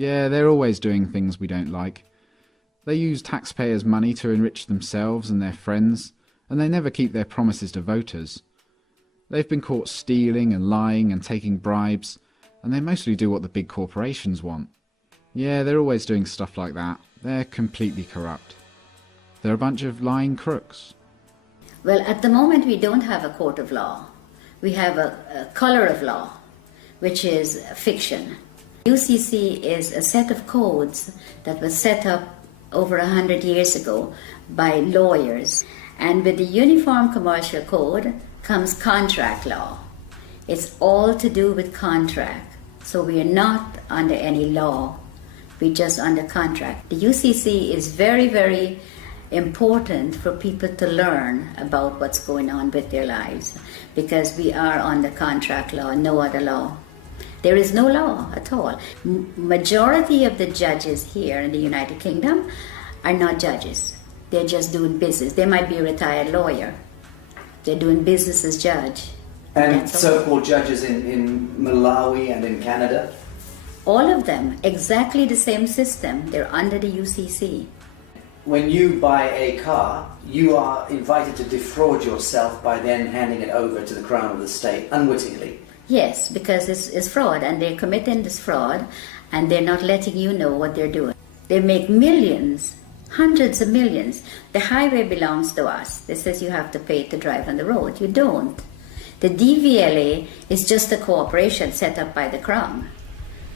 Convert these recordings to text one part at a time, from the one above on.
Yeah, they're always doing things we don't like. They use taxpayers' money to enrich themselves and their friends, and they never keep their promises to voters. They've been caught stealing and lying and taking bribes, and they mostly do what the big corporations want. Yeah, they're always doing stuff like that. They're completely corrupt. They're a bunch of lying crooks. Well, at the moment we don't have a court of law. We have a color of law, which is fiction. UCC is a set of codes that was set up over 100 years ago by lawyers. And with the Uniform Commercial Code comes contract law. It's all to do with contract. So we are not under any law. We're just under contract. The UCC is very, very important for people to learn about what's going on with their lives, because we are under contract law, no other law. There is no law at all. Majority of the judges here in the United Kingdom are not judges. They're just doing business. They might be a retired lawyer. They're doing business as judge. And so-called judges in Malawi and in Canada? All of them, exactly the same system. They're under the UCC. When you buy a car, you are invited to defraud yourself by then handing it over to the Crown of the state, unwittingly. Yes, because it's fraud, and they're committing this fraud, and they're not letting you know what they're doing. They make millions, hundreds of millions. The highway belongs to us. They says you have to pay to drive on the road. You don't. The DVLA is just a corporation set up by the Crown.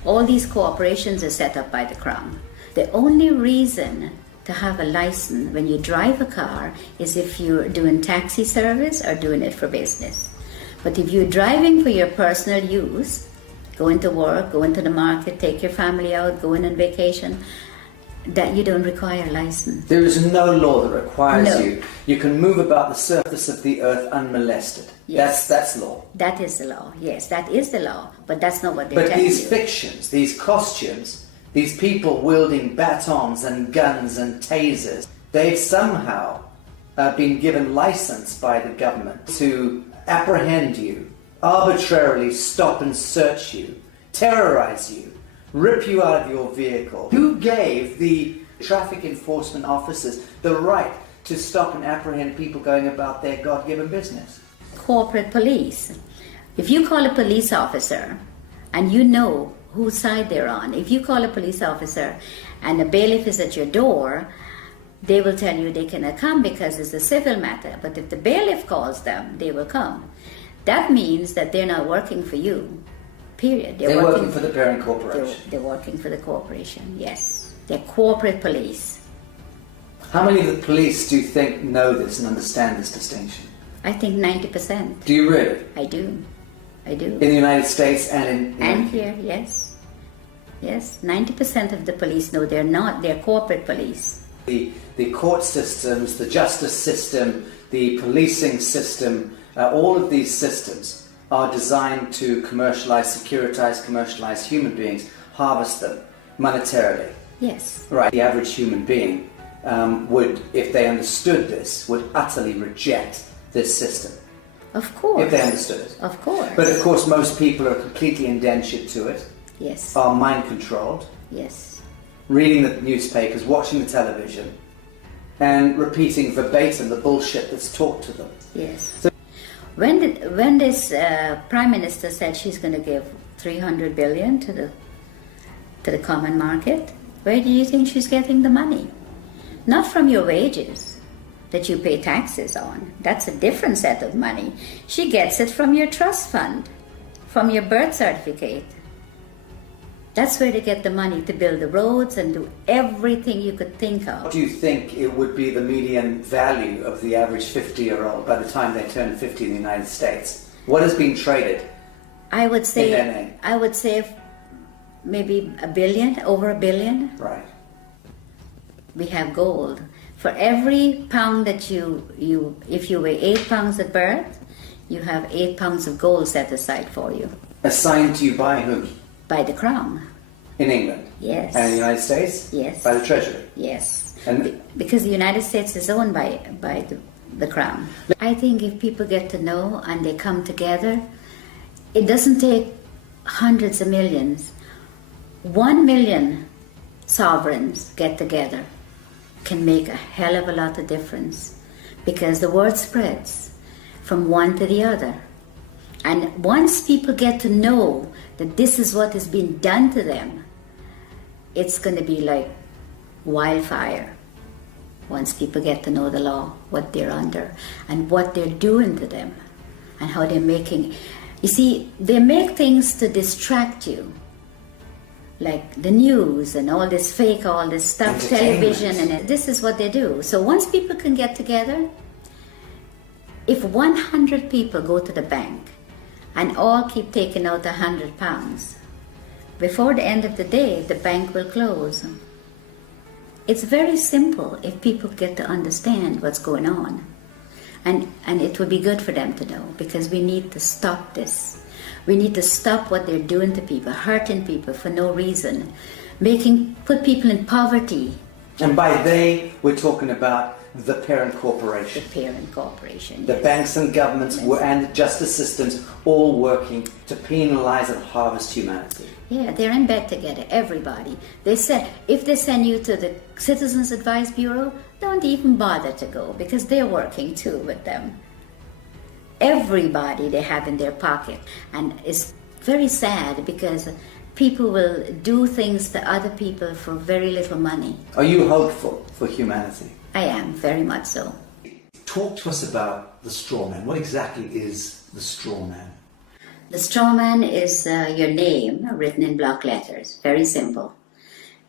All these corporations are set up by the Crown. The only reason to have a license when you drive a car is if you're doing taxi service or doing it for business. But if you're driving for your personal use, going to work, going to the market, take your family out, going on vacation, that you don't require a license. There is no law that requires No. you. You can move about the surface of the earth unmolested. Yes. That's law. That is the law. Yes, that is the law. But that's not what they're But telling these you. fictions, these costumes, these people wielding batons and guns and tasers, they've somehow been given license by the government to apprehend you, arbitrarily stop and search you, terrorize you, rip you out of your vehicle. Who gave the traffic enforcement officers the right to stop and apprehend people going about their God-given business? Corporate police. If you call a police officer and you know whose side they're on, if you call a police officer and a bailiff is at your door, they will tell you they cannot come because it's a civil matter. But if the bailiff calls them, they will come. That means that they're not working for you, period. They're working for the parent corporation. They're working for the corporation, yes. They're corporate police. How many of the police do you think know this and understand this distinction? I think 90%. Do you really? I do. I do. In the United States and in And here, yes. Yes, 90% of the police know they're corporate police. The court systems, the justice system, the policing system, all of these systems are designed to commercialize human beings, harvest them monetarily. Yes. Right. The average human being would, if they understood this, would utterly reject this system. Of course. If they understood it. Of course. But of course most people are completely indentured to it, yes. are mind controlled, Yes. reading the newspapers, watching the television, and repeating verbatim the bullshit that's taught to them. Yes. So- When this Prime Minister said she's going to give 300 billion to the common market, where do you think she's getting the money? Not from your wages that you pay taxes on. That's a different set of money. She gets it from your trust fund, from your birth certificate. That's where they get the money to build the roads and do everything you could think of. Do you think it would be the median value of the average 50-year-old by the time they turn 50 in the United States? What is being traded? I would say, in their name? I would say maybe $1 billion, over $1 billion. Right. We have gold. For every pound that if you weigh 8 pounds at birth, you have 8 pounds of gold set aside for you. Assigned to you by whom? By the Crown. In England? Yes. And in the United States? Yes. By the Treasury? Yes. And Because the United States is owned by the Crown. I think if people get to know and they come together, it doesn't take hundreds of millions. 1 million sovereigns get together can make a hell of a lot of difference, because the word spreads from one to the other. And once people get to know that this is what is being done to them, it's going to be like wildfire. Once people get to know the law, what they're under, and what they're doing to them, and how they're making... You see, they make things to distract you, like the news and all this fake, all this stuff, television, and this is what they do. So once people can get together, if 100 people go to the bank and all keep taking out £100, before the end of the day, the bank will close. It's very simple if people get to understand what's going on. And it would be good for them to know, because we need to stop this. We need to stop what they're doing to people, hurting people for no reason, put people in poverty. And by they, we're talking about the parent corporation. The parent corporation, The yes. banks and governments and justice systems all working to penalize and harvest humanity. Yeah, they're in bed together, everybody. They said, if they send you to the Citizens Advice Bureau, don't even bother to go, because they're working too with them. Everybody they have in their pocket. And it's very sad, because people will do things to other people for very little money. Are you hopeful for humanity? I am, very much so. Talk to us about the straw man. What exactly is the straw man? The straw man is your name written in block letters. Very simple.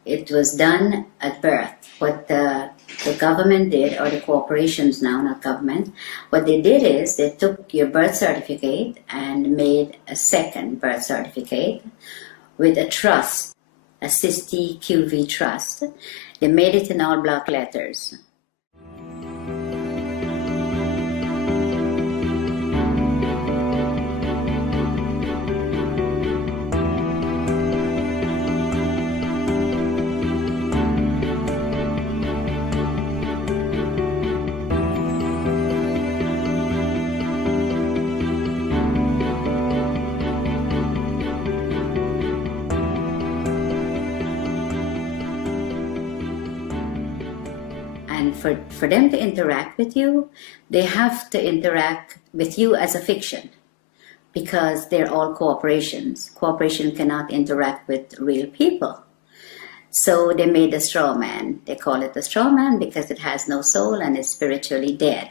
It was done at birth. What the government did, or the corporations now, not government, what they did is they took your birth certificate and made a second birth certificate with a trust, a Sisti QV trust. They made it in all block letters. And for them to interact with you, they have to interact with you as a fiction, because they're all corporations. Corporation cannot interact with real people. So they made a straw man. They call it a straw man because it has no soul and is spiritually dead.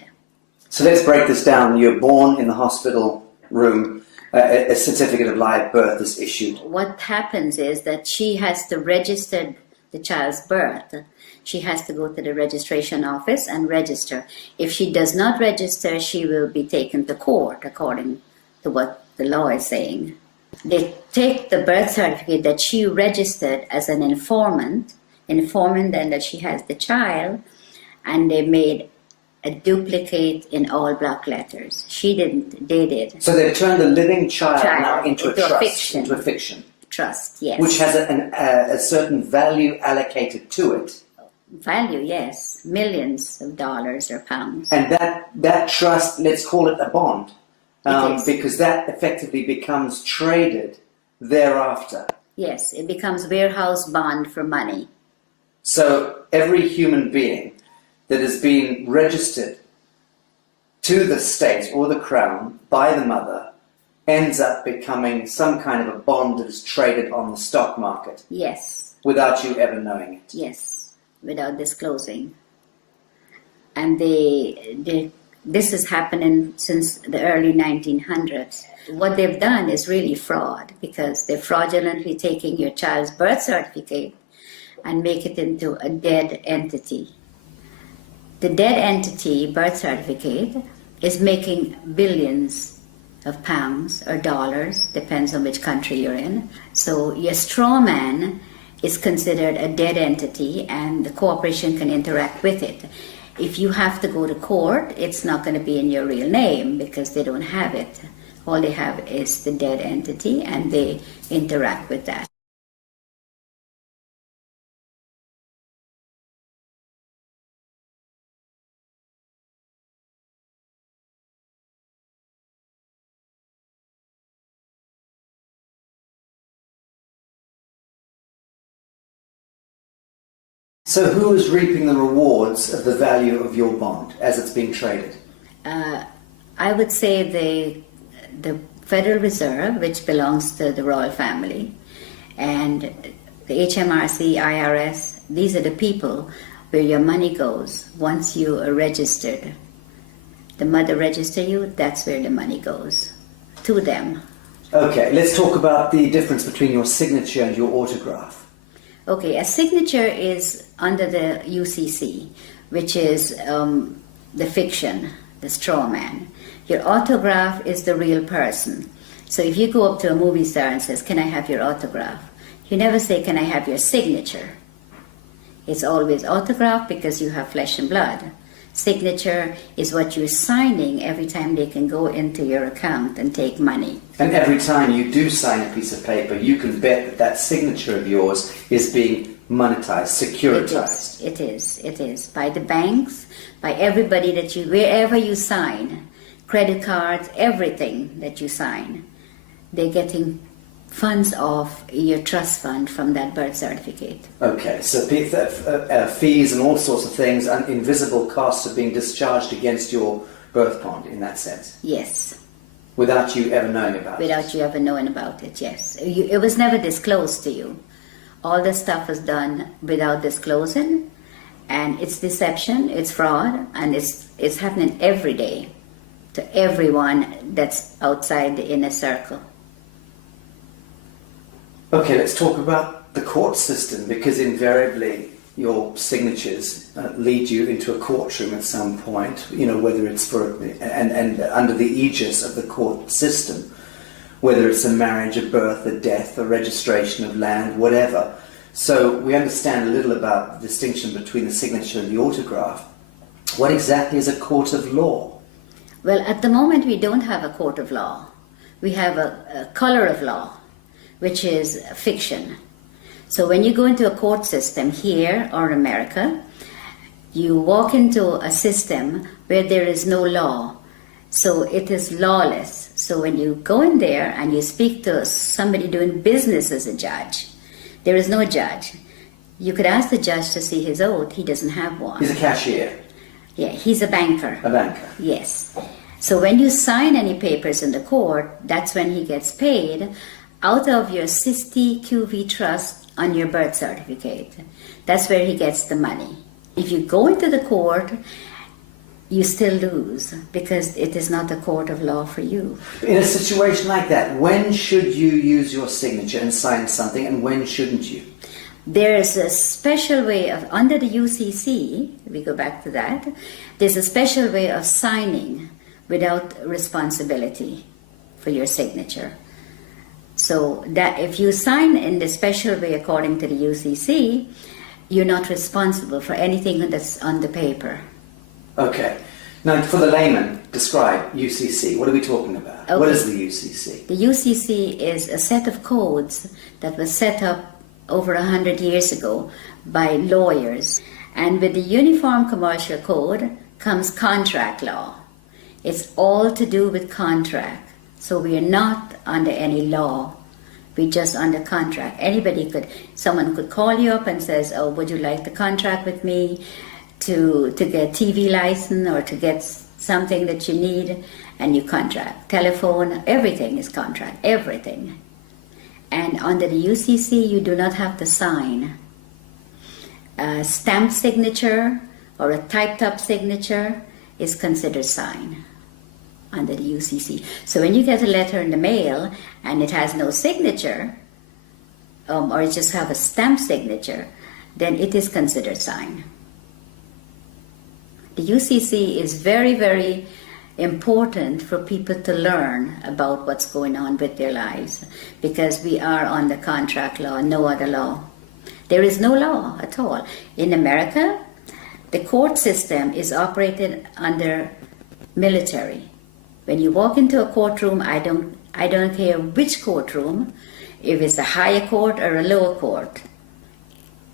So let's break this down. You're born in the hospital room. A certificate of live birth is issued. What happens is that she has to register the child's birth. She has to go to the registration office and register. If she does not register, she will be taken to court, according to what the law is saying. They take the birth certificate that she registered as an informant then that she has the child, and they made a duplicate in all block letters. She didn't, they did. So they've turned the living child now into a trust, fiction. into a fiction. Trust, yes. Which has a certain value allocated to it. Value, yes. Millions of dollars or pounds. And that trust, let's call it a bond, It is. because that effectively becomes traded thereafter. Yes, it becomes warehouse bond for money. So every human being that has been registered to the state or the crown by the mother ends up becoming some kind of a bond that is traded on the stock market Yes, without you ever knowing it. yes, without disclosing. And this is happening since the early 1900s. What they've done is really fraud, because they're fraudulently taking your child's birth certificate and make it into a dead entity. The dead entity birth certificate is making billions of pounds or dollars, depends on which country you're in. So your straw man is considered a dead entity, and the corporation can interact with it. If you have to go to court, it's not going to be in your real name, because they don't have it. All they have is the dead entity, and they interact with that. So who is reaping the rewards of the value of your bond as it's being traded? I would say the Federal Reserve, which belongs to the royal family, and the HMRC, IRS, these are the people where your money goes once you are registered. The mother register you, that's where the money goes, to them. Okay, let's talk about the difference between your signature and your autograph. Okay, a signature is under the UCC, which is the fiction, the straw man. Your autograph is the real person. So if you go up to a movie star and says, "Can I have your autograph?" You never say, "Can I have your signature?" It's always autograph because you have flesh and blood. Signature is what you're signing every time they can go into your account and take money. And every time you do sign a piece of paper, you can bet that that signature of yours is being monetized, securitized. It is. By the banks, by everybody that you, wherever you sign, credit cards, everything that you sign, they're getting funds off your trust fund from that birth certificate. Okay, so fees and all sorts of things and invisible costs are being discharged against your birth bond in that sense? Yes. Without you ever knowing about it? Without you ever knowing about it, yes. It was never disclosed to you. All the stuff was done without disclosing, and it's deception, it's fraud, and it's happening every day to everyone that's outside the inner circle. Okay, let's talk about the court system, because invariably your signatures lead you into a courtroom at some point, you know, whether it's for, and under the aegis of the court system, whether it's a marriage, a birth, a death, a registration of land, whatever. So we understand a little about the distinction between the signature and the autograph. What exactly is a court of law? Well, at the moment we don't have a court of law. We have a color of law, which is fiction. So when you go into a court system here or America, you walk into a system where there is no law. So it is lawless. So when you go in there and you speak to somebody doing business as a judge, there is no judge. You could ask the judge to see his oath. He doesn't have one. He's a cashier. Yeah, he's a banker. A banker. Yes. So when you sign any papers in the court, that's when he gets paid out of your 60 QV trust on your birth certificate. That's where he gets the money. If you go into the court, you still lose because it is not a court of law for you. In a situation like that, when should you use your signature and sign something, and when shouldn't you? There is a special way of, under the UCC, we go back to that, there's a special way of signing without responsibility for your signature. So that if you sign in the special way according to the UCC, you're not responsible for anything that's on the paper. Okay. Now, for the layman, describe UCC. What are we talking about? Okay. What is the UCC? The UCC is a set of codes that was set up over 100 years ago by lawyers. And with the Uniform Commercial Code comes contract law. It's all to do with contract. So we are not under any law. We're just under contract. Someone could call you up and says, "Oh, would you like to contract with me to get TV license or to get something that you need?" And you contract. Telephone, everything is contract, everything. And under the UCC, you do not have to sign. A stamped signature or a typed up signature is considered sign under the UCC. So when you get a letter in the mail and it has no signature, or it just have a stamped signature, then it is considered sign. The UCC is very, very important for people to learn about what's going on with their lives, because we are under contract law, no other law. There is no law at all. In America, the court system is operated under military. When you walk into a courtroom, I don't care which courtroom, if it's a higher court or a lower court,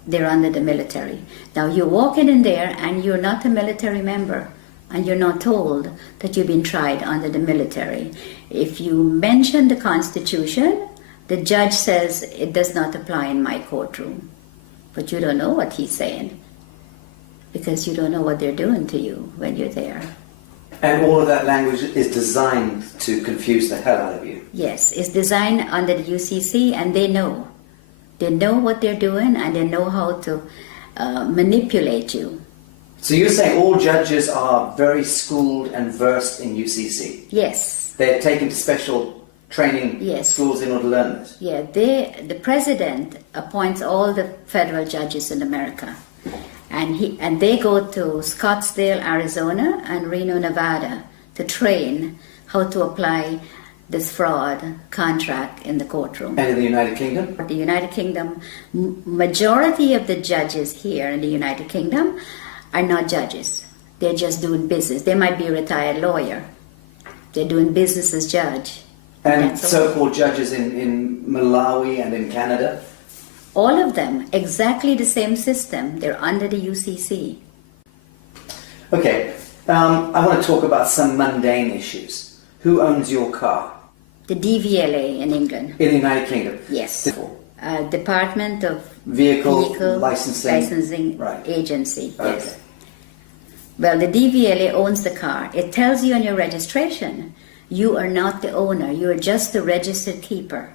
they're under the military. Now you walk in there and you're not a military member, and you're not told that you've been tried under the military. If you mention the Constitution, the judge says it does not apply in my courtroom. But you don't know what he's saying. because you don't know what they're doing to you when you're there. And all of that language is designed to confuse the hell out of you. Yes, it's designed under the UCC, and they know. They know what they're doing, and they know how to manipulate you. So you're saying all judges are very schooled and versed in UCC? Yes. They're taken to special training Yes. schools in order to learn this? Yeah, the president appoints all the federal judges in America. And they go to Scottsdale, Arizona and Reno, Nevada to train how to apply this fraud contract in the courtroom. And in the United Kingdom? The United Kingdom, majority of the judges here in the United Kingdom are not judges. They're just doing business. They might be a retired lawyer. They're doing business as judge. And That's all. so-called judges in Malawi and in Canada? All of them, exactly the same system. They're under the UCC. Okay, I want to talk about some mundane issues. Who owns your car? The DVLA in England. In the United Kingdom? Yes. Department of Vehicle licensing. Right. Agency. Okay. Yes. Well, the DVLA owns the car. It tells you on your registration, you are not the owner. You are just the registered keeper.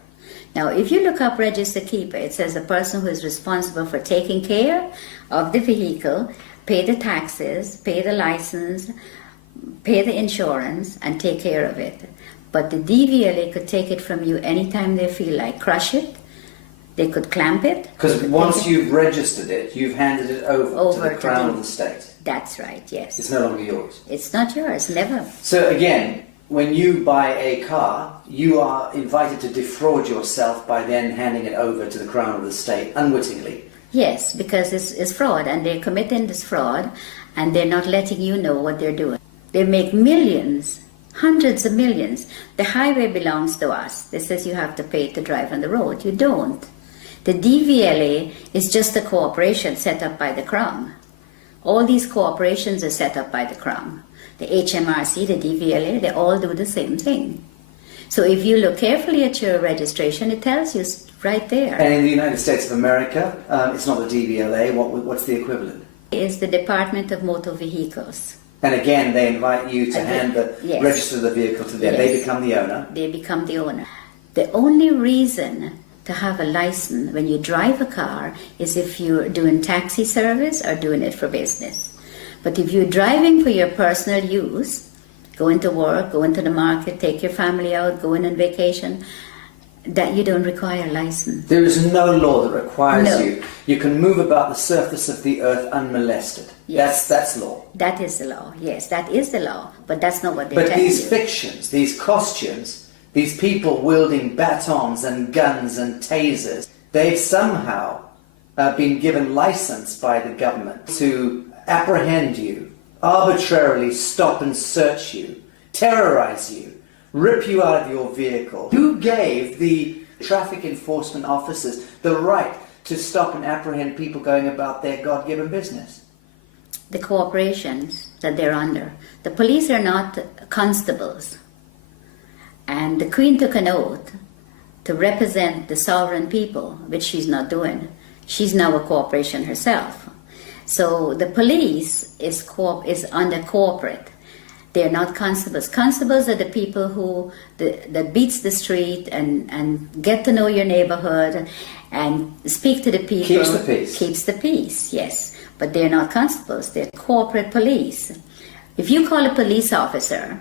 Now, if you look up registered keeper, it says the person who is responsible for taking care of the vehicle, pay the taxes, pay the license, pay the insurance, and take care of it. But the DVLA could take it from you anytime they feel like. Crush it. They could clamp it. Because once you've registered it, you've handed it over to the to Crown the- of the state. That's right, yes. It's no longer yours. It's not yours, never. So again, when you buy a car, you are invited to defraud yourself by then handing it over to the Crown of the state unwittingly. Yes, because it's fraud, and they're committing this fraud, and they're not letting you know what they're doing. They make millions, hundreds of millions. The highway belongs to us. They says you have to pay to drive on the road. You don't. The DVLA is just a corporation set up by the Crown. All these corporations are set up by the Crown. The HMRC, the DVLA, they all do the same thing. So if you look carefully at your registration, it tells you right there. And in the United States of America, it's not the DVLA. What's the equivalent? It's the Department of Motor Vehicles. And again, they invite you to Yes. register the vehicle to them. Yes. They become the owner. They become the owner. The only reason to have a license when you drive a car is if you're doing taxi service or doing it for business. But if you're driving for your personal use, going to work, going to the market, take your family out, going on vacation, that you don't require a license. There is no law that requires No. you. You can move about the surface of the earth unmolested. Yes. That's law. That is the law. Yes, that is the law. But that's not what they But tell these you. fictions, these costumes, these people wielding batons and guns and tasers, they've somehow been given license by the government to apprehend you, arbitrarily stop and search you, terrorize you, rip you out of your vehicle. Who gave the traffic enforcement officers the right to stop and apprehend people going about their God-given business? The corporations that they're under. The police are not constables. And the Queen took an oath to represent the sovereign people, which she's not doing. She's now a corporation herself. So the police is under corporate. They're not constables. Constables are the people who that beats the street and get to know your neighborhood and speak to the people. Keeps the peace. Keeps the peace, yes. But they're not constables. They're corporate police. If you call a police officer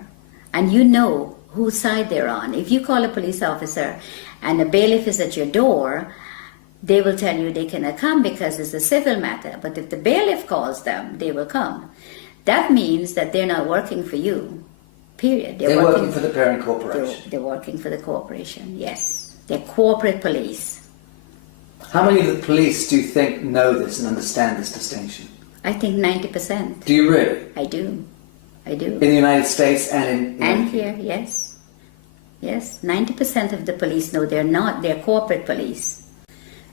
and you know whose side they're on, if you call a police officer and a bailiff is at your door, they will tell you they cannot come because it's a civil matter. But if the bailiff calls them, they will come. That means that they're not working for you, period. They're working for the parent corporation. They're working for the corporation, yes. They're corporate police. How many of the police do you think know this and understand this distinction? I think 90%. Do you really? I do. In the United States and in... And here, yes. Yes, 90% of the police know they're corporate police.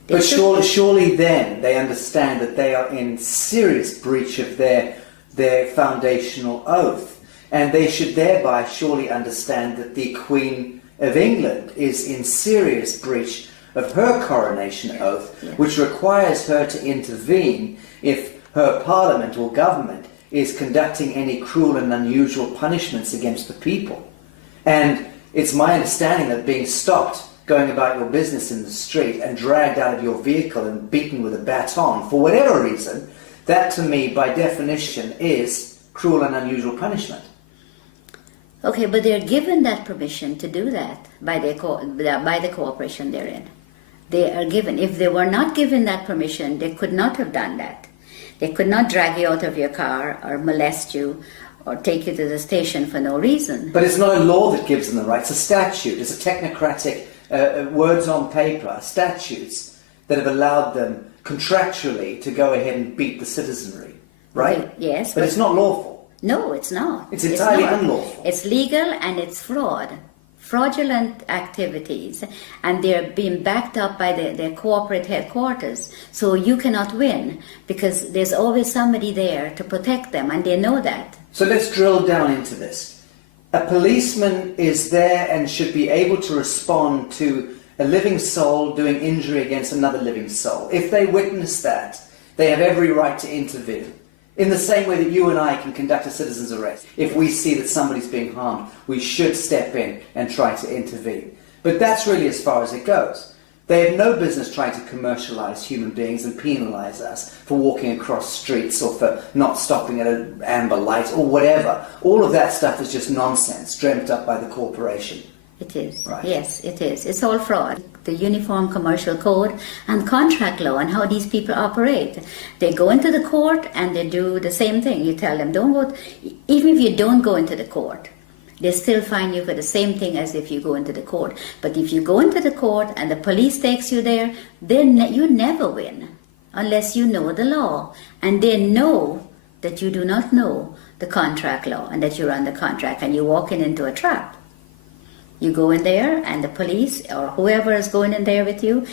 They But should- surely then they understand that they are in serious breach of their foundational oath. And they should thereby surely understand that the Queen of England is in serious breach of her coronation oath, Yeah. which requires her to intervene if her parliament or government is conducting any cruel and unusual punishments against the people. And it's my understanding that being stopped going about your business in the street and dragged out of your vehicle and beaten with a baton for whatever reason, that to me by definition is cruel and unusual punishment. Okay, but they're given that permission to do that by the cooperation they're in. They are given. If they were not given that permission, they could not have done that. They could not drag you out of your car or molest you or take you to the station for no reason. But it's not a law that gives them the right. It's a statute. It's a technocratic words on paper, statutes that have allowed them contractually to go ahead and beat the citizenry, right? Okay, yes. But it's not lawful. No, it's not. It's entirely not. unlawful. It's legal and it's fraudulent activities, and they're being backed up by their corporate headquarters. So you cannot win because there's always somebody there to protect them, and they know that. So let's drill down into this. A policeman is there and should be able to respond to a living soul doing injury against another living soul. If they witness that, they have every right to intervene. In the same way that you and I can conduct a citizen's arrest. If we see that somebody's being harmed, we should step in and try to intervene. But that's really as far as it goes. They have no business trying to commercialize human beings and penalize us for walking across streets or for not stopping at an amber light or whatever. All of that stuff is just nonsense dreamt up by the corporation. It is. Right. Yes, it is. It's all fraud. The Uniform Commercial Code and contract law and how these people operate. They go into the court and they do the same thing. You tell them, don't go, even if you don't go into the court, they still fine you for the same thing as if you go into the court. But if you go into the court and the police takes you there, then you never win unless you know the law. And they know that you do not know the contract law and that you're under contract and you're walking into a trap. You go in there and the police or whoever is going in there with you,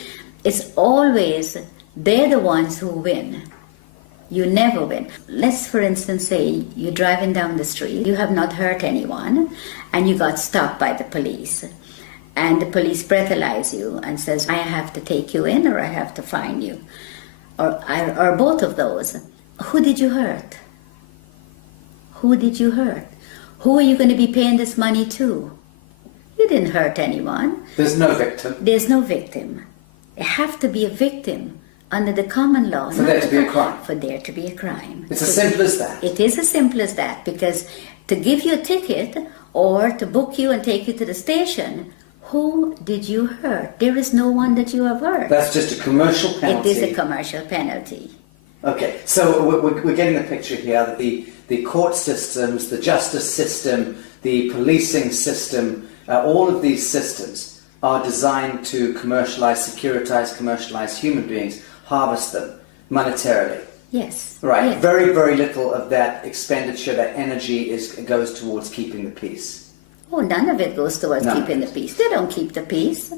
it's always they're the ones who win. You never win. Let's, for instance, say you're driving down the street, you have not hurt anyone, and you got stopped by the police. And the police breathalyze you and says, I have to take you in or I have to fine you. Or both of those. Who did you hurt? Who did you hurt? Who are you going to be paying this money to? You didn't hurt anyone. There's no victim. There's no victim. You have to be a victim under the common law. For there to be a crime. For there to be a crime. It's as simple as that. It is as simple as that, because to give you a ticket or to book you and take you to the station, who did you hurt? There is no one that you have hurt. That's just a commercial penalty. It is a commercial penalty. Okay, so we're getting the picture here that the court systems, the justice system, the policing system, all of these systems are designed to commercialize human beings, harvest them monetarily. Yes. Right. Yes. Very, very little of that expenditure, that energy goes towards keeping the peace. Oh, none of it goes towards None. keeping the peace. They don't keep the peace.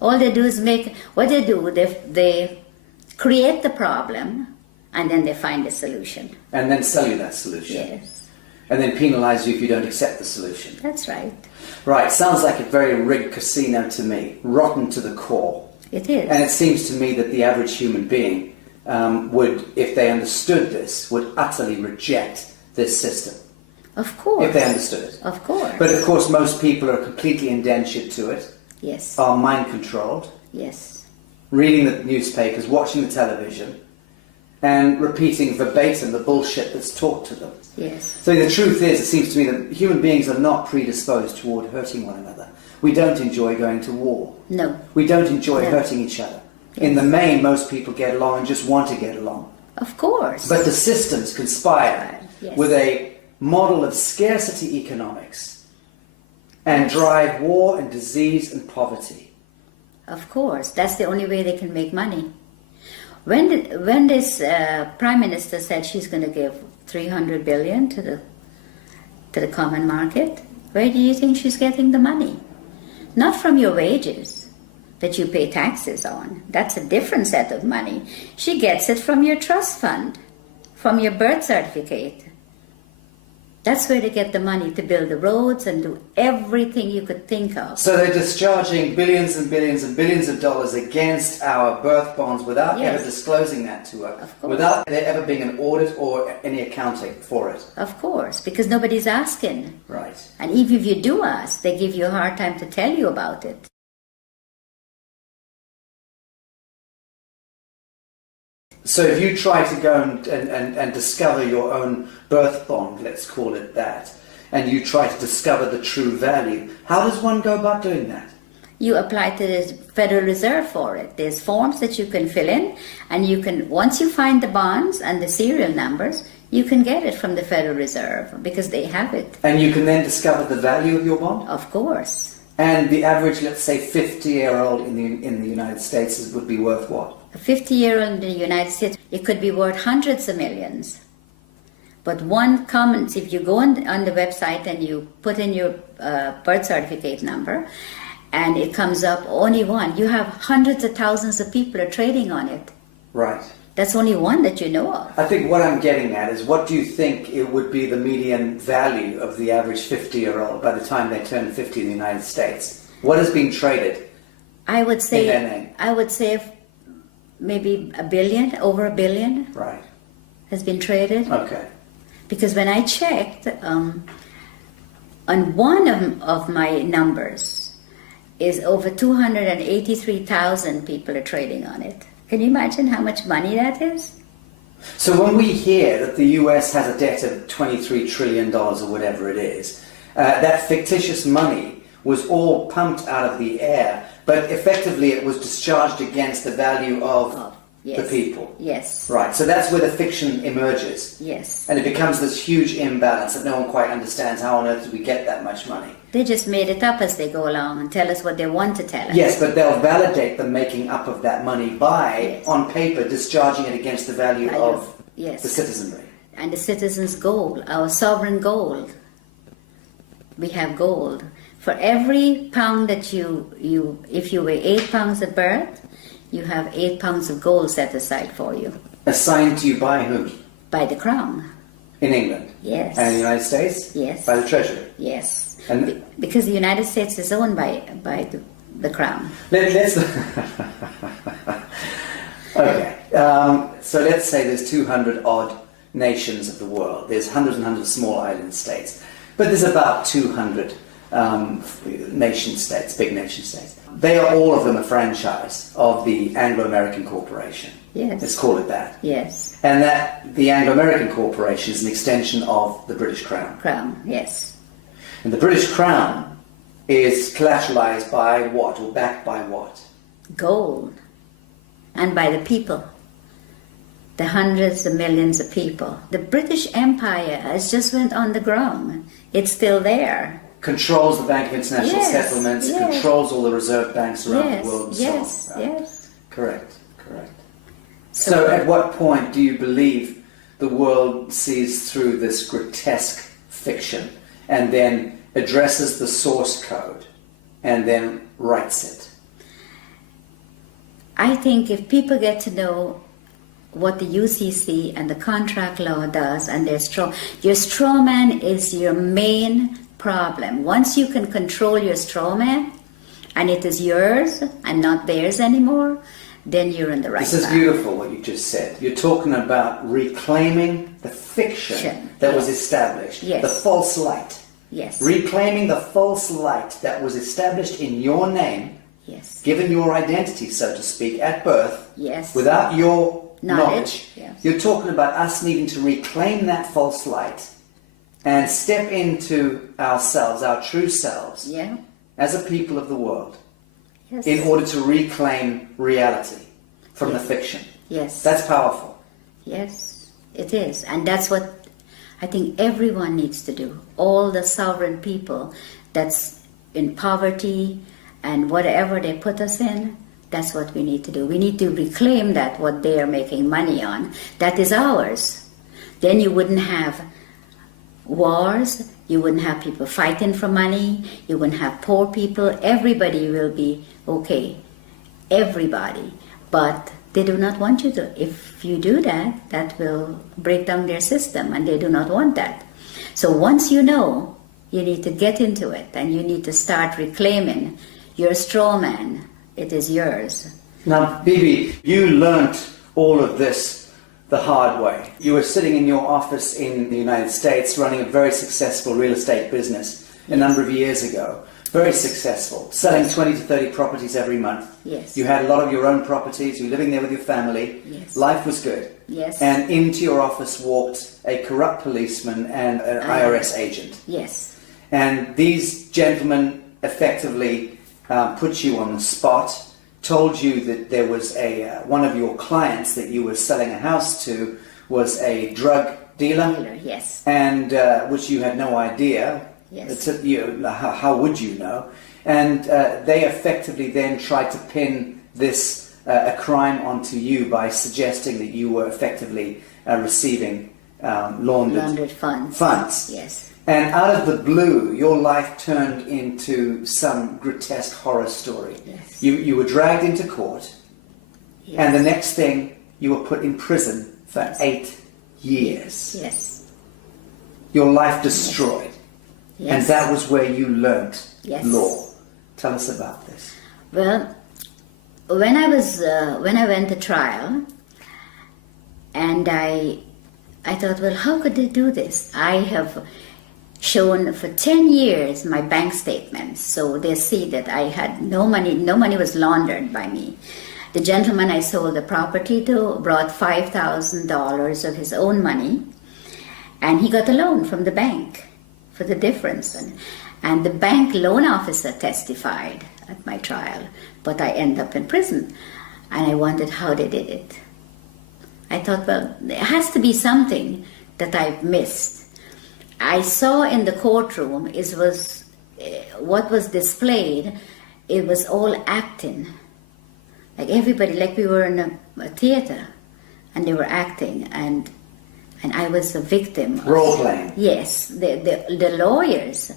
All they do is they create the problem and then they find a solution. And then sell you that solution. Yes. And then penalize you if you don't accept the solution. That's right. Right, sounds like a very rigged casino to me, rotten to the core. It is. And it seems to me that the average human being would, if they understood this, would utterly reject this system. Of course. If they understood it. Of course. But of course most people are completely indentured to it, Yes. are mind controlled, Yes. reading the newspapers, watching the television, and repeating verbatim the bullshit that's taught to them. Yes. So the truth is, it seems to me that human beings are not predisposed toward hurting one another. We don't enjoy going to war. No. We don't enjoy No. hurting each other. In the main, most people get along and just want to get along. Of course. But the systems conspire Yes. with a model of scarcity economics and drive war and disease and poverty. Of course. That's the only way they can make money. When this Prime Minister said she's going to give 300 billion to the common market, where do you think she's getting the money? Not from your wages that you pay taxes on. That's a different set of money. She gets it from your trust fund, from your birth certificate. That's where they get the money to build the roads and do everything you could think of. So they're discharging billions and billions and billions of dollars against our birth bonds without Yes. ever disclosing that to us, Of course. without there ever being an audit or any accounting for it. Of course, because nobody's asking. Right. And even if you do ask, they give you a hard time to tell you about it. So if you try to go and discover your own birth bond, let's call it that, and you try to discover the true value, how does one go about doing that? You apply to the Federal Reserve for it. There's forms that you can fill in, and you can, once you find the bonds and the serial numbers, you can get it from the Federal Reserve because they have it. And you can then discover the value of your bond? Of course. And the average, let's say, 50-year-old in the United States would be worth what? A 50-year-old in the United States, it could be worth hundreds of millions. But one common, if you go on the website and you put in your birth certificate number, and it comes up only one, you have hundreds of thousands of people are trading on it. Right. That's only one that you know of. I think what I'm getting at is, what do you think it would be the median value of the average 50-year-old by the time they turn 50 in the United States? What is being traded? I would say, In their name. maybe $1 billion, over $1 billion Right. has been traded. Okay. Because when I checked, on one of my numbers is over 283,000 people are trading on it. Can you imagine how much money that is? So when we hear that the US has a debt of $23 trillion or whatever it is, that fictitious money was all pumped out of the air, but effectively it was discharged against the value of Yes. the people. Yes. Right, so that's where the fiction emerges. Yes. And it becomes this huge imbalance that no one quite understands. How on earth did we get that much money? They just made it up as they go along and tell us what they want to tell us. Yes, but they'll validate the making up of that money by, Yes. on paper, discharging it against the value of Yes. the citizenry. And the citizens' gold, our sovereign gold. We have gold. For every pound that if you weigh 8 pounds at birth, you have 8 pounds of gold set aside for you Assigned to you by whom? by the crown. In England? Yes. And in the United States? Yes. By the Treasury? Yes. And Because the United States is owned by the crown. let's okay. So let's say there's 200 odd nations of the world. There's hundreds and hundreds of small island states, but there's about 200 nation states, big nation states. They are all of them a franchise of the Anglo-American Corporation. Yes. Let's call it that. Yes. And that the Anglo-American Corporation is an extension of the British Crown. Crown. Yes. And the British Crown is collateralized by what, or backed by what? Gold. And by the people. The hundreds of millions of people. The British Empire has just went on the ground. It's still there. Controls the Bank of International Yes, Settlements, yes. controls all the reserve banks around Yes, the world and yes, so on. yes. Correct. So at what point do you believe the world sees through this grotesque fiction and then addresses the source code and then writes it? I think if people get to know what the UCC and the contract law does, and your straw man is your main problem. Once you can control your straw man, and it is yours and not theirs anymore, then you're in the right This is path. beautiful what you just said. You're talking about reclaiming the fiction that was established, Yes. the false light. Yes. Reclaiming the false light that was established in your name, Yes. given your identity, so to speak, at birth, Yes. without your knowledge. Yes. You're talking about us needing to reclaim that false light and step into ourselves, our true selves, Yeah. as a people of the world, Yes. in order to reclaim reality from the Yes. fiction. Yes. That's powerful. Yes, it is. And that's what I think everyone needs to do. All the sovereign people that's in poverty and whatever they put us in, that's what we need to do. We need to reclaim that, what they are making money on. That is ours. Then you wouldn't have wars. You wouldn't have people fighting for money. You wouldn't have poor people. Everybody will be okay. Everybody. But they do not want you to. If you do that, that will break down their system, and they do not want that. So once you know, you need to get into it and you need to start reclaiming your straw man. It is yours. Now, Bibi, you learnt all of this the hard way. You were sitting in your office in the United States running a very successful real estate business a number of years ago. Very successful, selling 20 to 30 properties every month. Yes. You had a lot of your own properties, you were living there with your family. Yes. Life was good. Yes. And into your office walked a corrupt policeman and an IRS agent. Yes. And these gentlemen effectively put you on the spot, told you that there was one of your clients that you were selling a house to was a drug dealer. Yes. And which you had no idea. Yes. How would you know? And they effectively then tried to pin this a crime onto you by suggesting that you were effectively receiving laundered funds. Yes. And out of the blue, your life turned into some grotesque horror story. Yes. You were dragged into court, Yes. and the next thing, you were put in prison for 8 years. Yes. Your life destroyed. Yes. And that was where you learnt Yes. law. Tell us about this. Well, when I went to trial, and I thought, well, how could they do this? I have shown for 10 years my bank statements, so they see that I had no money was laundered by me. The gentleman I sold the property to brought $5,000 of his own money, and he got a loan from the bank for the difference. And the bank loan officer testified at my trial, but I ended up in prison. And I wondered how they did it. I thought, well, there has to be something that I've missed. I saw in the courtroom what was displayed, it was all acting. Like everybody, like we were in a theater, and they were acting, and I was a victim. Role playing. Yes, the lawyers,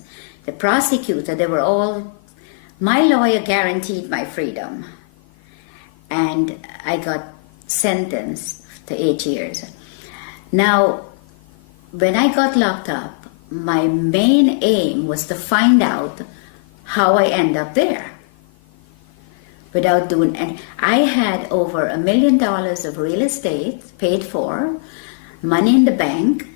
the prosecutor, they were all. My lawyer guaranteed my freedom, and I got sentenced to 8 years. Now, when I got locked up, my main aim was to find out how I end up there. Without doing, and I had over $1 million of real estate paid for, money in the bank.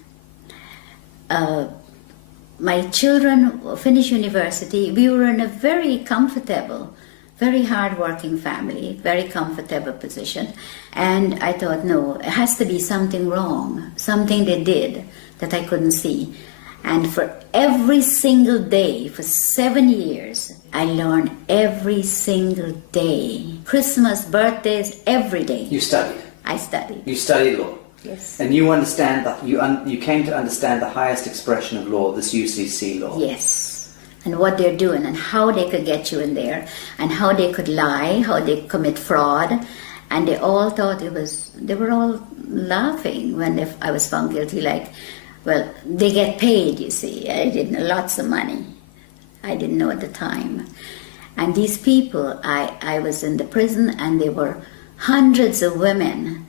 My children finished university. We were in a very comfortable, very hard-working family, very comfortable position. And I thought, no, it has to be something wrong, something they did that I couldn't see. And for every single day, for 7 years, I learned every single day. Christmas, birthdays, every day. You studied. I studied. You studied law. Yes. And you understand that you came to understand the highest expression of law, this UCC law. Yes. And what they're doing and how they could get you in there and how they could lie, how they commit fraud. And they all thought they were all laughing when I was found guilty, like, well, they get paid, you see. I didn't know, lots of money. I didn't know at the time. And these people, I was in the prison, and there were hundreds of women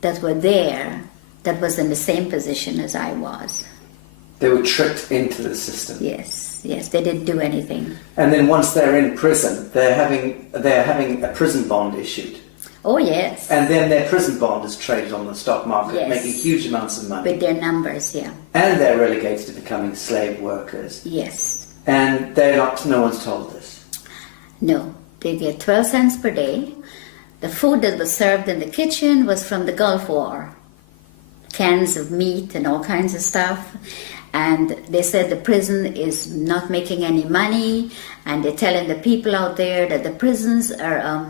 that were there that was in the same position as I was. They were tricked into the system. Yes, they didn't do anything. And then once they're in prison, they're having a prison bond issued. Oh, yes. And then their prison bond is traded on the stock market, Yes. making huge amounts of money. With their numbers, yeah. And they're relegated to becoming slave workers. Yes. And no one's told this. No, they get 12 cents per day. The food that was served in the kitchen was from the Gulf War. Cans of meat and all kinds of stuff. And they said the prison is not making any money, and they're telling the people out there that the prisons are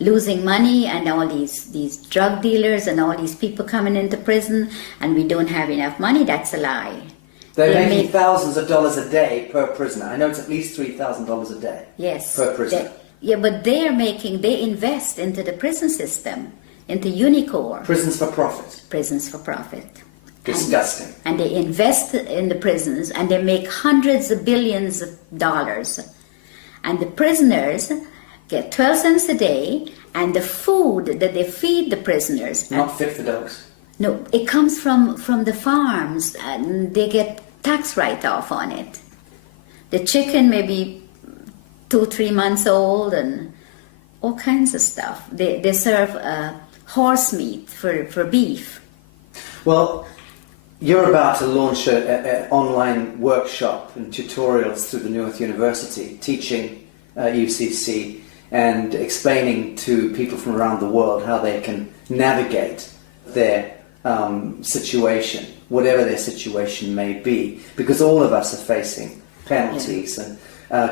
losing money, and all these drug dealers and all these people coming into prison, and we don't have enough money. That's a lie. They're making thousands of dollars a day per prisoner. I know it's at least $3,000 a day. Yes. Per prisoner. But they invest into the prison system, into Unicor. Prisons for profit. Prisons for profit. Disgusting. And they invest in the prisons, and they make hundreds of billions of dollars. And the prisoners get 12 cents a day, and the food that they feed the prisoners... Not fit for dogs. No, it comes from the farms, and they get tax write-off on it. The chicken may be 2-3 months old and all kinds of stuff. They serve horse meat for beef. Well, you're about to launch an online workshop and tutorials through the Newark University, teaching UCC and explaining to people from around the world how they can navigate their situation, whatever their situation may be, because all of us are facing penalties and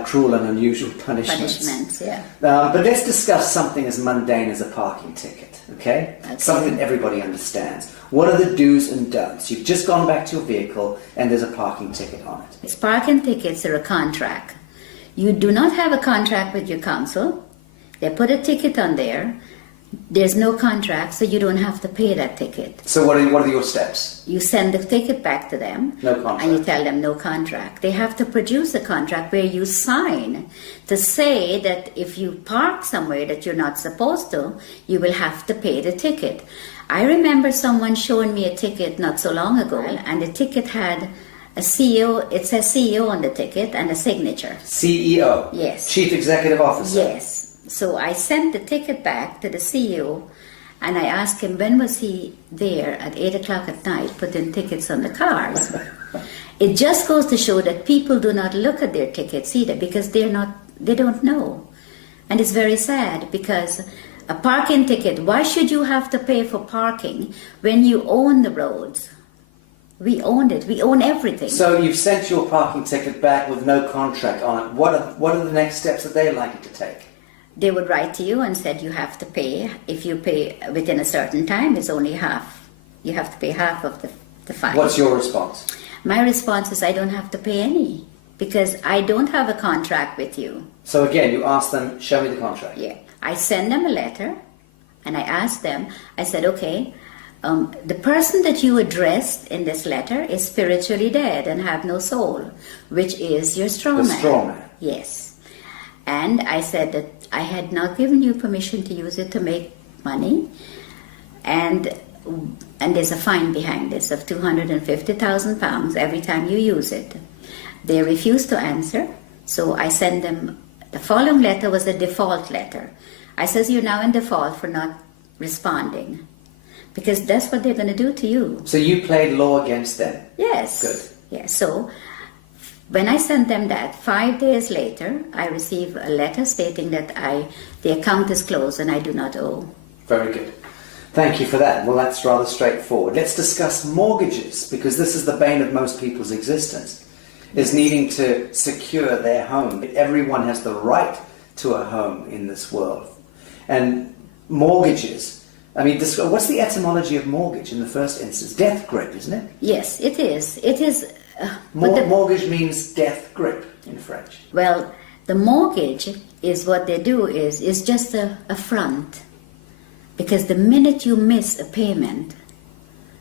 cruel and unusual punishments. Yeah. But let's discuss something as mundane as a parking ticket, okay? Okay. Something everybody understands. What are the do's and don'ts? You've just gone back to your vehicle and there's a parking ticket on it. It's parking tickets are a contract. You do not have a contract with your council. They put a ticket on there. There's no contract, so you don't have to pay that ticket. So what are your steps? You send the ticket back to them. No contract. And you tell them no contract. They have to produce a contract where you sign to say that if you park somewhere that you're not supposed to, you will have to pay the ticket. I remember someone showing me a ticket not so long ago, and the ticket had a CEO, it says CEO on the ticket, and a signature. CEO? Yes. Chief Executive Officer? Yes. So I sent the ticket back to the CEO, and I asked him when was he there at 8 o'clock at night putting tickets on the cars. It just goes to show that people do not look at their tickets either because they don't know. And it's very sad because a parking ticket, why should you have to pay for parking when you own the roads? We owned it. We own everything. So you've sent your parking ticket back with no contract on it. What are the next steps that they're likely to take? They would write to you and said you have to pay. If you pay within a certain time, it's only half. You have to pay half of the fine. What's your response? My response is I don't have to pay any because I don't have a contract with you. So again, you ask them, show me the contract. Yeah. I send them a letter and I asked them, I said, okay, the person that you addressed in this letter is spiritually dead and have no soul, which is your straw man. The straw man. Yes. And I said that I had not given you permission to use it to make money, and there's a fine behind this of £250,000 every time you use it. They refused to answer, so I sent them, the following letter was a default letter. I says, you're now in default for not responding, because that's what they're going to do to you. So you played law against them? Yes. Good. Yes, so when I sent them that, 5 days later, I received a letter stating that the account is closed and I do not owe. Very good. Thank you for that. Well, that's rather straightforward. Let's discuss mortgages, because this is the bane of most people's existence, is needing to secure their home. Everyone has the right to a home in this world. And mortgages, I mean, what's the etymology of mortgage in the first instance? Death grip, isn't it? Yes, it is. It is. Mortgage means death grip in French. Well, the mortgage is what they do is just a front. Because the minute you miss a payment,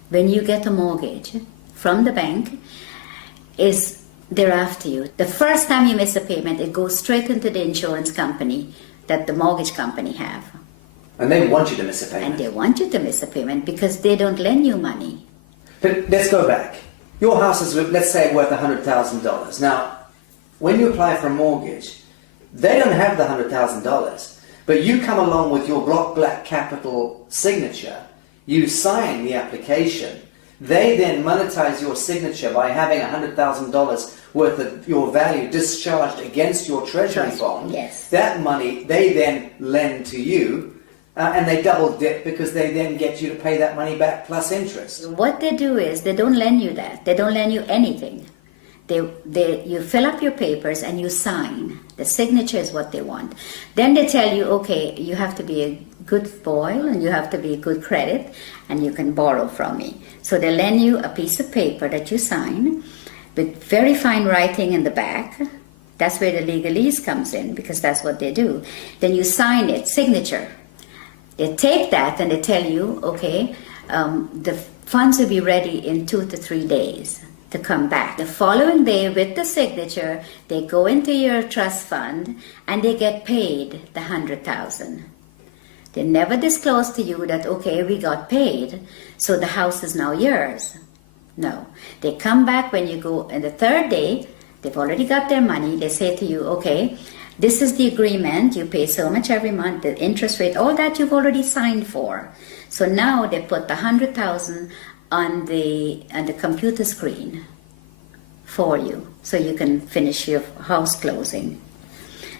when you get a mortgage from the bank, they're after you. The first time you miss a payment, it goes straight into the insurance company that the mortgage company have. And they want you to miss a payment. And they want you to miss a payment because they don't lend you money. But let's go back. Your house is, let's say, worth $100,000. Now, when you apply for a mortgage, they don't have the $100,000, but you come along with your block black capital signature, you sign the application, they then monetize your signature by having $100,000 worth of your value discharged against your treasury bond. Yes. That money they then lend to you, and they double dip because they then get you to pay that money back plus interest. What they do is they don't lend you that. They don't lend you anything. You fill up your papers and you sign. The signature is what they want. Then they tell you, okay, you have to be a good boy and you have to be a good credit and you can borrow from me. So they lend you a piece of paper that you sign with very fine writing in the back. That's where the legalese comes in because that's what they do. Then you sign it, signature. They take that and they tell you, okay, the funds will be ready in 2 to 3 days to come back. The following day with the signature, they go into your trust fund and they get paid the $100,000. They never disclose to you that, okay, we got paid, so the house is now yours. No. They come back when you go, and the third day, they've already got their money. They say to you, okay, this is the agreement. You pay so much every month, the interest rate, all that you've already signed for. So now they put the 100,000 on the computer screen for you, so you can finish your house closing.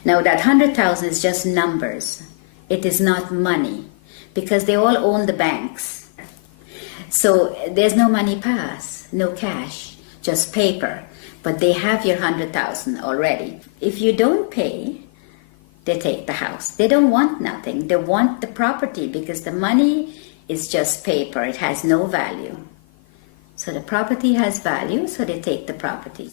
Now that 100,000 is just numbers. It is not money, because they all own the banks. So there's no money pass, no cash, just paper. But they have your 100,000 already. If you don't pay, they take the house. They don't want nothing. They want the property, because the money is just paper. It has no value. So the property has value, so they take the property.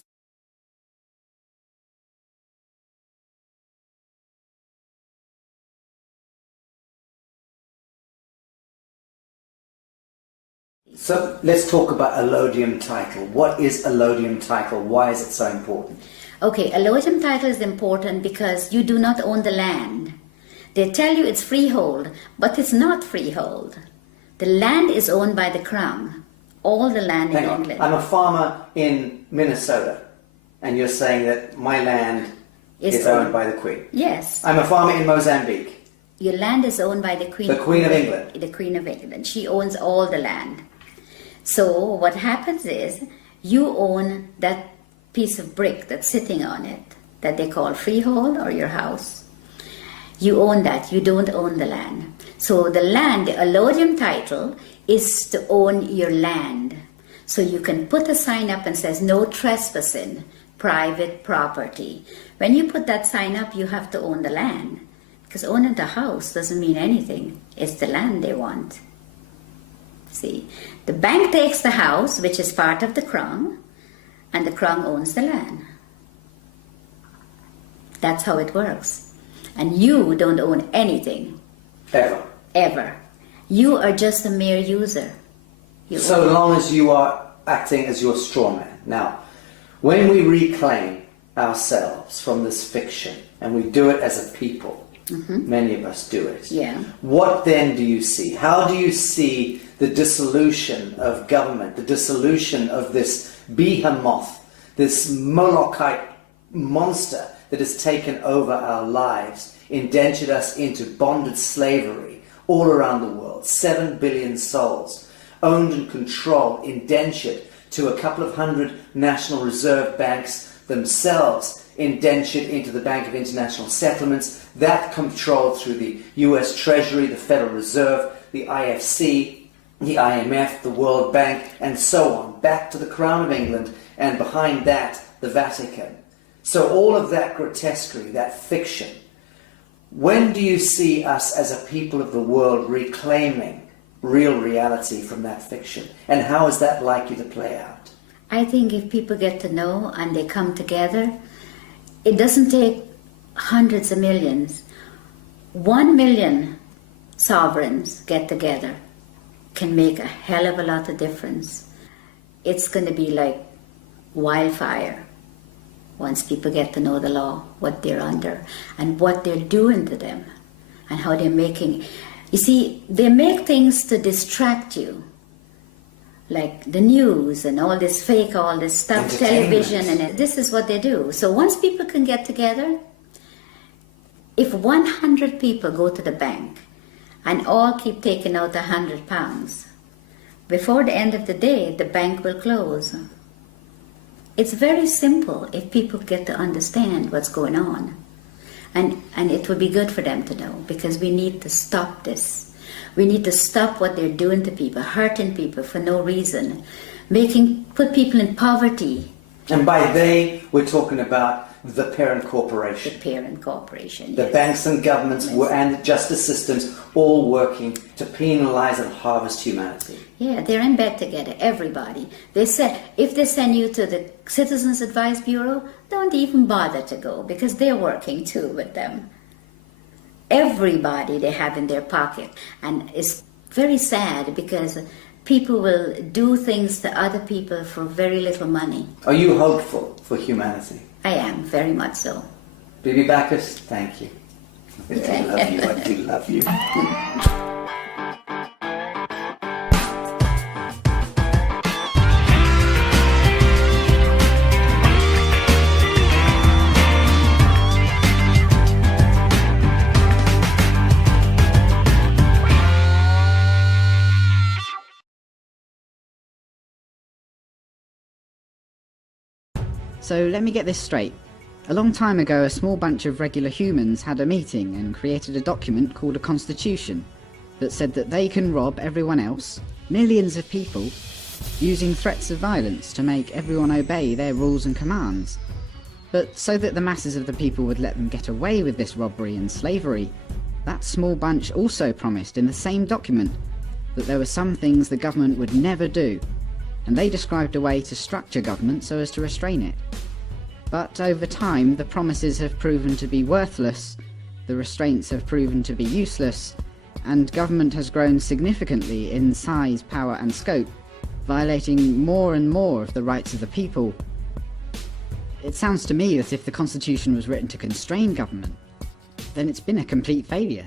So let's talk about allodium title. What is allodium title? Why is it so important? Okay, allodium title is important because you do not own the land. They tell you it's freehold, but it's not freehold. The land is owned by the Crown. All the land in England. I'm a farmer in Minnesota, and you're saying that my land is owned by the Queen. Yes. I'm a farmer in Mozambique. Your land is owned by the Queen. The Queen of England. The Queen of England. She owns all the land. So what happens is you own that piece of brick that's sitting on it that they call freehold, or your house. You own that. You don't own the land. So the land, the allodium title, is to own your land. So you can put a sign up and says no trespassing, private property. When you put that sign up, you have to own the land, because owning the house doesn't mean anything. It's the land they want. See, the bank takes the house, which is part of the Crown, and the Crown owns the land. That's how it works. And you don't own anything. Ever. Ever. You are just a mere user. So long as you are acting as your straw man. Now, when we reclaim ourselves from this fiction, and we do it as a people, many of us do it. Yeah. What then do you see? How do you see the dissolution of government, the dissolution of this behemoth, this Molochite monster that has taken over our lives, indentured us into bonded slavery all around the world, 7 billion souls, owned and controlled, indentured to a couple of hundred National Reserve banks themselves, indentured into the Bank of International Settlements, that controlled through the US Treasury, the Federal Reserve, the IFC, the IMF, the World Bank, and so on, back to the Crown of England, and behind that, the Vatican. So all of that grotesquerie, that fiction, when do you see us as a people of the world reclaiming real reality from that fiction? And how is that likely to play out? I think if people get to know and they come together, it doesn't take hundreds of millions. 1 million sovereigns get together can make a hell of a lot of difference. It's going to be like wildfire once people get to know the law, what they're under, and what they're doing to them, and how they're making... You see, they make things to distract you, like the news and all this fake, all this stuff, television, and this is what they do. So once people can get together, if 100 people go to the bank and all keep taking out £100, before the end of the day, the bank will close. It's very simple if people get to understand what's going on. And it would be good for them to know, because we need to stop this. We need to stop what they're doing to people, hurting people for no reason, put people in poverty. And by they, we're talking about the parent corporation. The parent corporation, The yes. banks and governments and justice systems all working to penalize and harvest humanity. Yeah, they're in bed together, everybody. They said, if they send you to the Citizens Advice Bureau, don't even bother to go, because they're working too with them. Everybody they have in their pocket. And it's very sad, because people will do things to other people for very little money. Are you hopeful for humanity? I am, very much so. Bibi Bacchus, thank you. Okay. I do love you. So let me get this straight. A long time ago, a small bunch of regular humans had a meeting and created a document called a constitution that said that they can rob everyone else, millions of people, using threats of violence to make everyone obey their rules and commands. But so that the masses of the people would let them get away with this robbery and slavery, that small bunch also promised in the same document that there were some things the government would never do, and they described a way to structure government so as to restrain it. But over time, the promises have proven to be worthless, the restraints have proven to be useless, and government has grown significantly in size, power and scope, violating more and more of the rights of the people. It sounds to me that if the Constitution was written to constrain government, then it's been a complete failure.